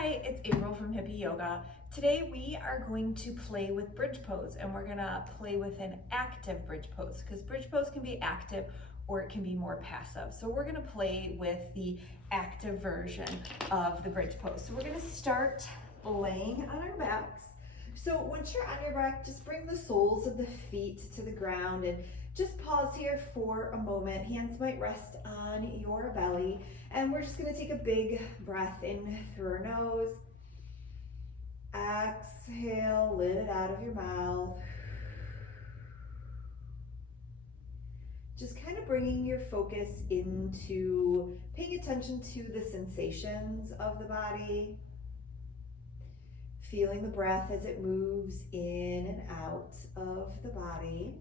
Hi, it's April from Hippie Yoga. Today we are going to play with bridge pose, and we're gonna play with an active bridge pose because bridge pose can be active or it can be more passive. So we're gonna play with the active version of the bridge pose. So we're gonna start laying on our backs. So once you're on your back, just bring the soles of the feet to the ground and just pause here for a moment. Hands might rest on your belly. And we're just gonna take a big breath in through our nose. Exhale, let it out of your mouth. Just kind of bringing your focus into paying attention to the sensations of the body. Feeling the breath as it moves in and out of the body.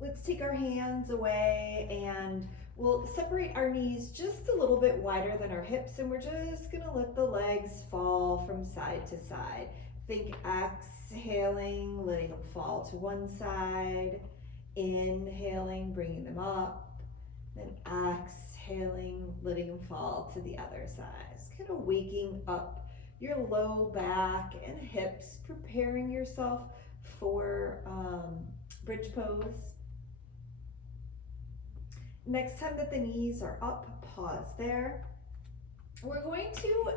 Let's take our hands away and we'll separate our knees just a little bit wider than our hips, and we're just gonna let the legs fall from side to side. Think exhaling, letting them fall to one side, inhaling, bringing them up, then exhaling, letting them fall to the other side. Just kind of waking up your low back and hips, preparing yourself for bridge pose. Next time that the knees are up, pause there. We're going to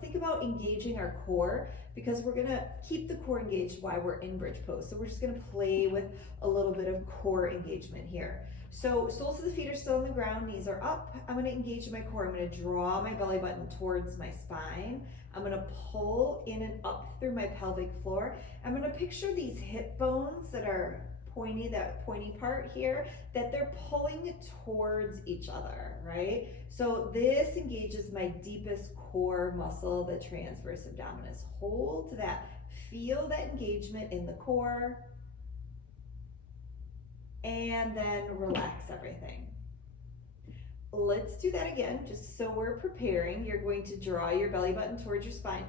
think about engaging our core because we're gonna keep the core engaged while we're in bridge pose. So we're just gonna play with a little bit of core engagement here. So soles of the feet are still on the ground, knees are up. I'm gonna engage my core. I'm gonna draw my belly button towards my spine. I'm gonna pull in and up through my pelvic floor. I'm gonna picture these hip bones that are pointy, that pointy part here, that they're pulling towards each other, right? So this engages my deepest core muscle, the transverse abdominis. Hold that, feel that engagement in the core, and then relax everything. Let's do that again, just so we're preparing. You're going to draw your belly button towards your spine,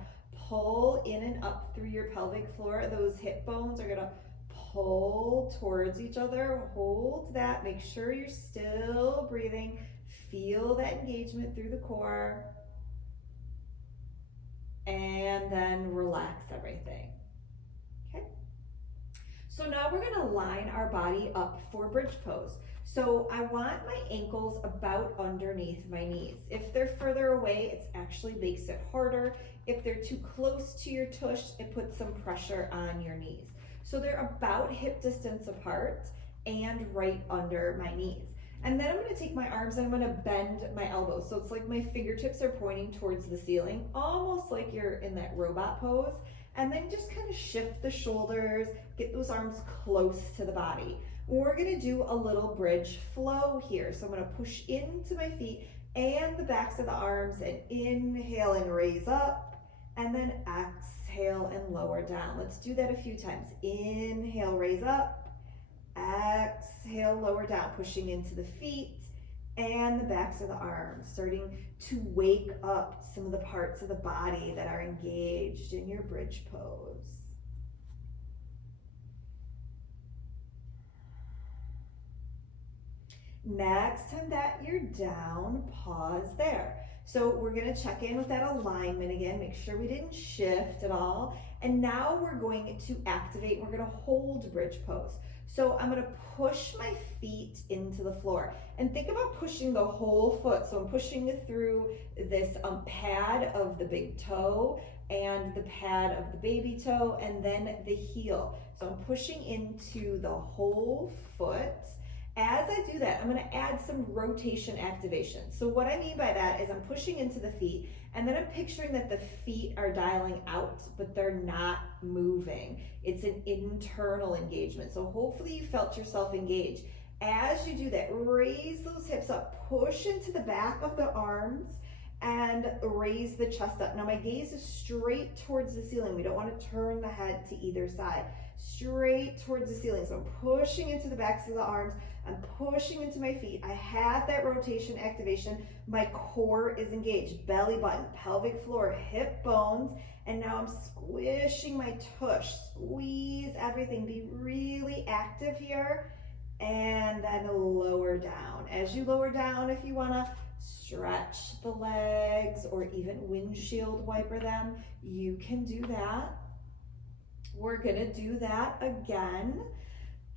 pull in and up through your pelvic floor. Those hip bones are gonna pull towards each other. Hold that, make sure you're still breathing. Feel that engagement through the core. And then relax everything. Okay? So now we're gonna line our body up for bridge pose. So I want my ankles about underneath my knees. If they're further away, it actually makes it harder. If they're too close to your tush, it puts some pressure on your knees. So they're about hip distance apart and right under my knees. And then I'm gonna take my arms and I'm gonna bend my elbows. So it's like my fingertips are pointing towards the ceiling, almost like you're in that robot pose. And then just kind of shift the shoulders, get those arms close to the body. We're gonna do a little bridge flow here. So I'm gonna push into my feet and the backs of the arms and inhale and raise up, and then exhale and lower down. Let's do that a few times. Inhale, raise up, exhale, lower down, pushing into the feet and the backs of the arms, starting to wake up some of the parts of the body that are engaged in your bridge pose. Next time that you're down, pause there. So we're gonna check in with that alignment again, make sure we didn't shift at all. And now we're going to activate, we're gonna hold bridge pose. So I'm gonna push my feet into the floor and think about pushing the whole foot. So I'm pushing through this pad of the big toe and the pad of the baby toe and then the heel. So I'm pushing into the whole foot. As I do that, I'm gonna add some rotation activation. So what I mean by that is I'm pushing into the feet and then I'm picturing that the feet are dialing out, but they're not moving. It's an internal engagement. So hopefully you felt yourself engage. As you do that, raise those hips up, push into the back of the arms and raise the chest up. Now my gaze is straight towards the ceiling. We don't wanna turn the head to either side. Straight towards the ceiling. So I'm pushing into the backs of the arms. I'm pushing into my feet. I have that rotation activation. My core is engaged. Belly button, pelvic floor, hip bones. And now I'm squishing my tush. Squeeze everything. Be really active here. And then lower down. As you lower down, if you want to stretch the legs or even windshield wiper them. You can do that. We're gonna do that again.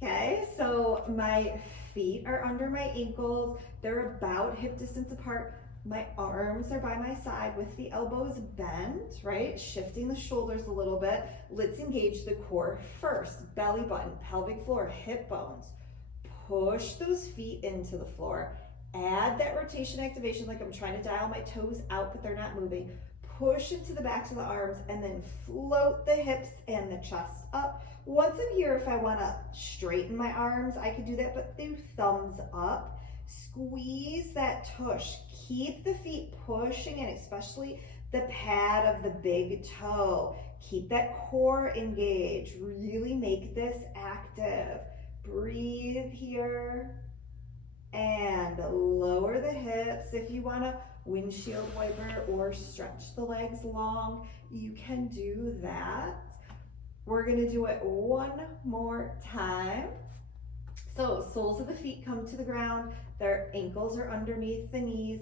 Okay, so my feet are under my ankles. They're about hip distance apart. My arms are by my side with the elbows bent, right? Shifting the shoulders a little bit. Let's engage the core first. Belly button, pelvic floor, hip bones. Push those feet into the floor. Add that rotation activation like I'm trying to dial my toes out, but they're not moving. Push into the backs of the arms and then float the hips and the chest up. Once I'm here, if I want to straighten my arms, I can do that, but do thumbs up. Squeeze that tush. Keep the feet pushing in, especially the pad of the big toe. Keep that core engaged. Really make this active. Breathe here and lower the hips. If you want to windshield wiper or stretch the legs long, you can do that. We're going to do it one more time. So soles of the feet come to the ground, their ankles are underneath the knees,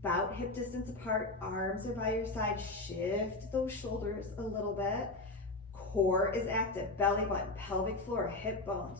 about hip distance apart, arms are by your side, shift those shoulders a little bit. Core is active, belly button, pelvic floor, hip bones.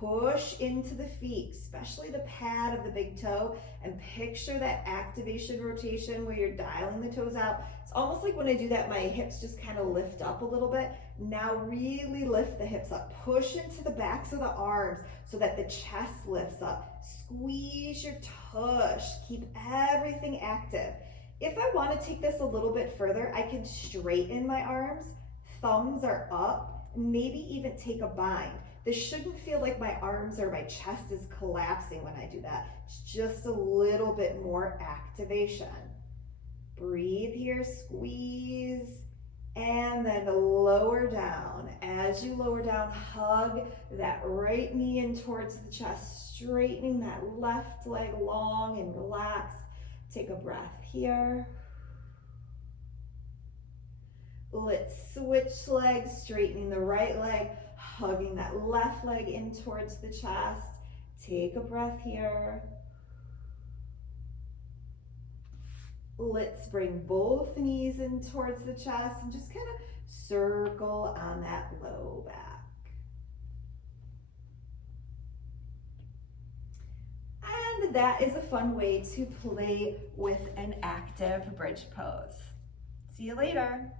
Push into the feet, especially the pad of the big toe, and picture that activation rotation where you're dialing the toes out. It's almost like when I do that, my hips just kind of lift up a little bit. Now really lift the hips up. Push into the backs of the arms so that the chest lifts up. Squeeze your tush. Keep everything active. If I want to take this a little bit further, I can straighten my arms. Thumbs are up. Maybe even take a bind. This shouldn't feel like my arms or my chest is collapsing when I do that. It's just a little bit more activation. Breathe here, squeeze, and then lower down. As you lower down, hug that right knee in towards the chest, straightening that left leg long and relaxed. Take a breath here. Let's switch legs, straightening the right leg, hugging that left leg in towards the chest. Take a breath here. Let's bring both knees in towards the chest and just kind of circle on that low back. And that is a fun way to play with an active bridge pose. See you later.